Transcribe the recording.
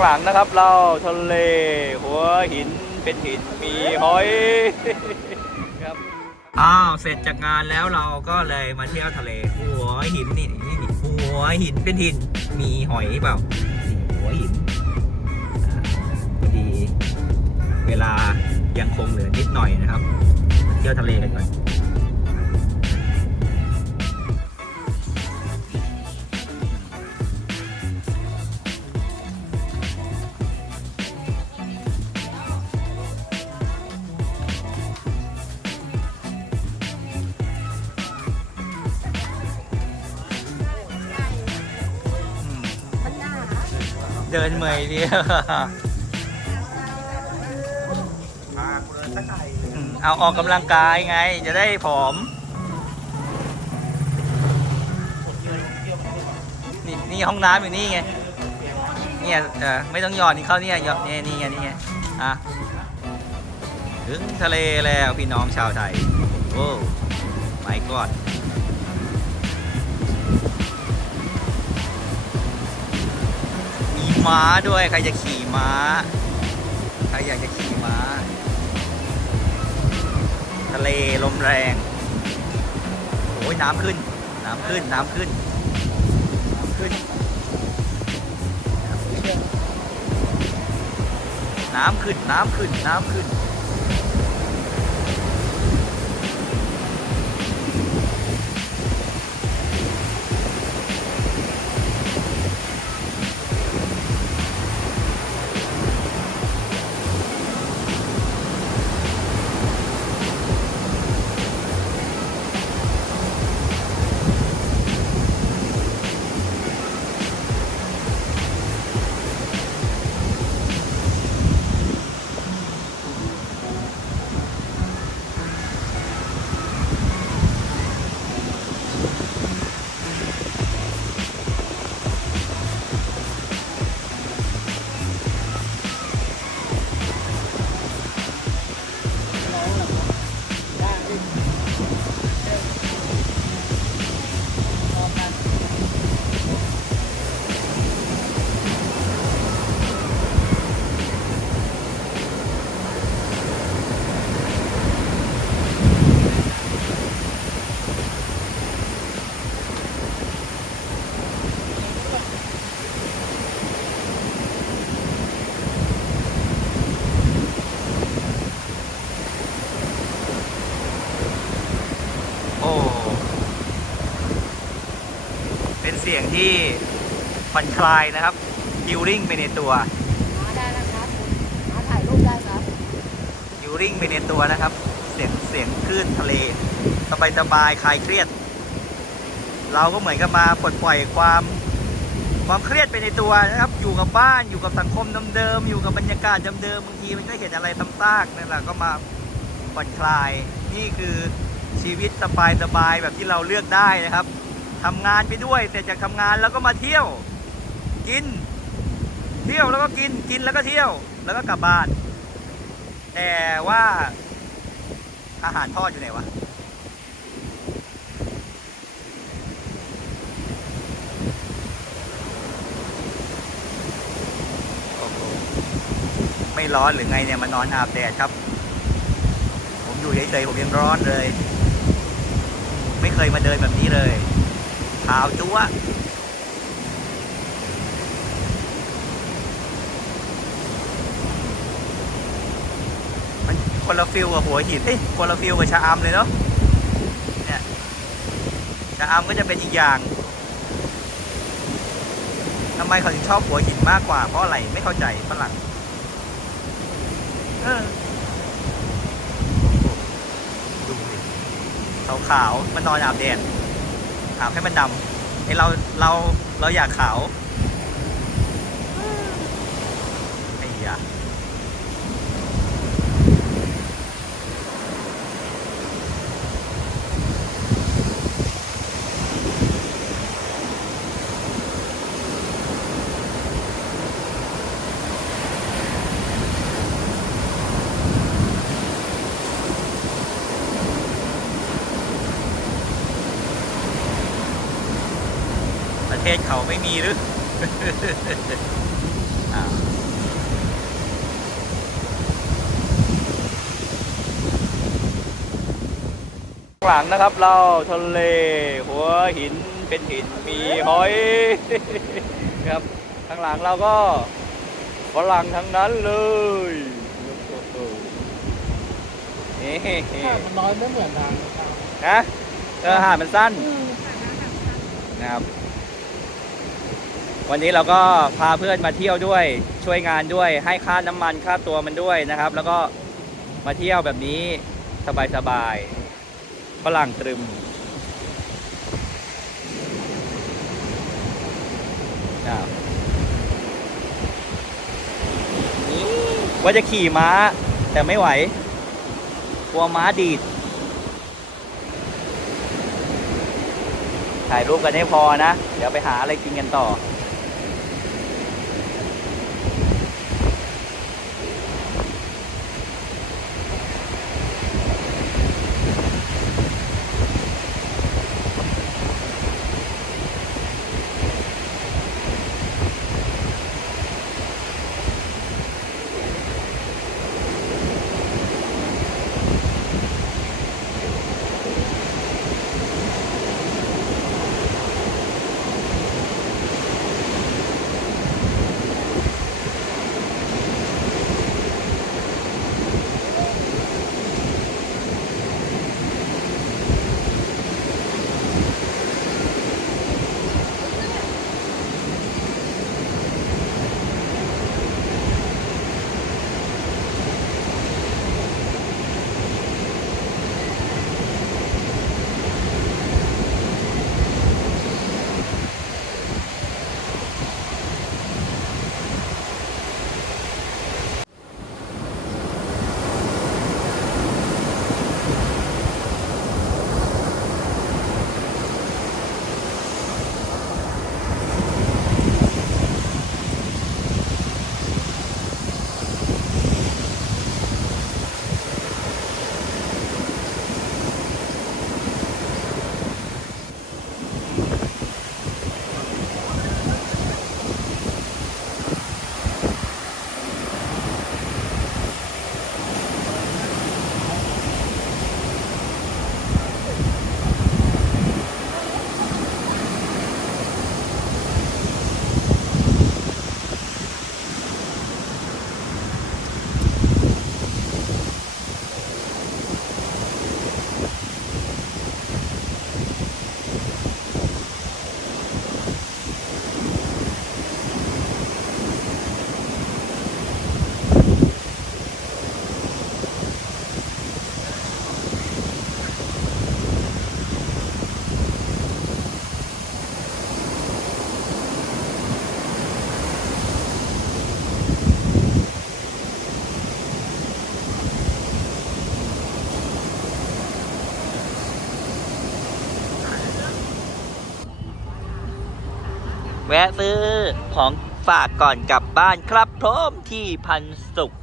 หลังนะครับเราทะเลหัวหินเป็นหินมีหอยครับอ้าวเสร็จจากงานแล้วเราก็เลยมาเที่ยวทะเลหัวหินนี่นี่หัวหินเป็นหินมีหอยเปล่าหัวหินพอดี เวลายังคงเหลือนิดหน่อยนะครับ เที่ยวทะเลกันก่อน ดินเมยเดียวเอาออกกำลังกายไง จะได้ผอม นี่นี่ห้องน้ำอยู่นี่ไง เนี่ยเออไม่ต้องหยอดนี่เข้าเนี่ยหยอดเนี่ยนี่ไงนี่ไงอะถึงทะเลแล้วพี่น้องชาวไทย โอ้ไม่กอด ม้าด้วยใครจะขี่ม้า ใครอยากจะขี่ม้า ทะเลลมแรงโอ้ยน้ำขึ้น น้ำขึ้น น้ำขึ้น น้ำขึ้น น้ำขึ้น น้ำขึ้น น้ำขึ้น สียงที่ผ่อนคลายนะครับฮิลลิ่งไปในตัวมาได้นะครับมาถ่ายรูปได้ครับฮิลลิ่งไปในตัวนะครับ เสียงเสียงคลื่นทะเล สบายสบายๆคลายเครียด เราก็เหมือนกับมาปลดปล่อยความความเครียดไปในตัวนะครับ อยู่กับบ้านอยู่กับสังคมเดิมๆอยู่กับบรรยากาศเดิมๆบางทีมันก็เห็นอะไรซ้ำซากนั่นแหละก็มาผ่อนคลาย นี่คือชีวิตสบายๆแบบที่เราเลือกได้นะครับ ทำงานไปด้วยเสร็จจากทำงานแล้วก็มาเที่ยว กิน เที่ยวแล้วก็กินกินแล้วก็เที่ยว แล้วก็กลับบ้าน แต่ว่าอาหารทอดอยู่ไหนวะโอ้โหไม่ร้อนหรือไงเนี่ยมานอนอาบแดดครับ ผมอยู่เฉยๆผมยังร้อนเลย ไม่เคยมาเดินแบบนี้เลย ขาวจั๊วมันคนละฟิลกับหัวหินเอ้ยคนละฟิลกับชะอำเลยเนาะเนี่ยชะอำก็จะเป็นอีกอย่างทำไมเขาถึงชอบหัวหินมากกว่า เพราะอะไรไม่เข้าใจฝรั่งดูดิขาวๆมันนอนอาบแดด ขาวให้มันดำไอเราเราเราอยากขาว ประเทศเขาไม่มีหรือหลังนะครับเราทะเลหัวหินเป็นหินมีหอยครับข้างหลังเราก็ฝรั่งทั้งนั้นเลยนี่มันน้อยไม่เหมือนนางนะเออหาดมันสั้นนะครับ วันนี้เราก็พาเพื่อนมาเที่ยวด้วยช่วยงานด้วยให้ค่าน้ำมันค่าตัวมันด้วยนะครับ แล้วก็มาเที่ยวแบบนี้สบายๆฝรั่งตรึมอ้าวว่าจะขี่ม้า แต่ไม่ไหว กลัวม้าดีด ถ่ายรูปกันให้พอนะ เดี๋ยวไปหาอะไรกินกันต่อ แวะซื้อของฝากก่อนกลับบ้านครับพร้อมที่พันสุข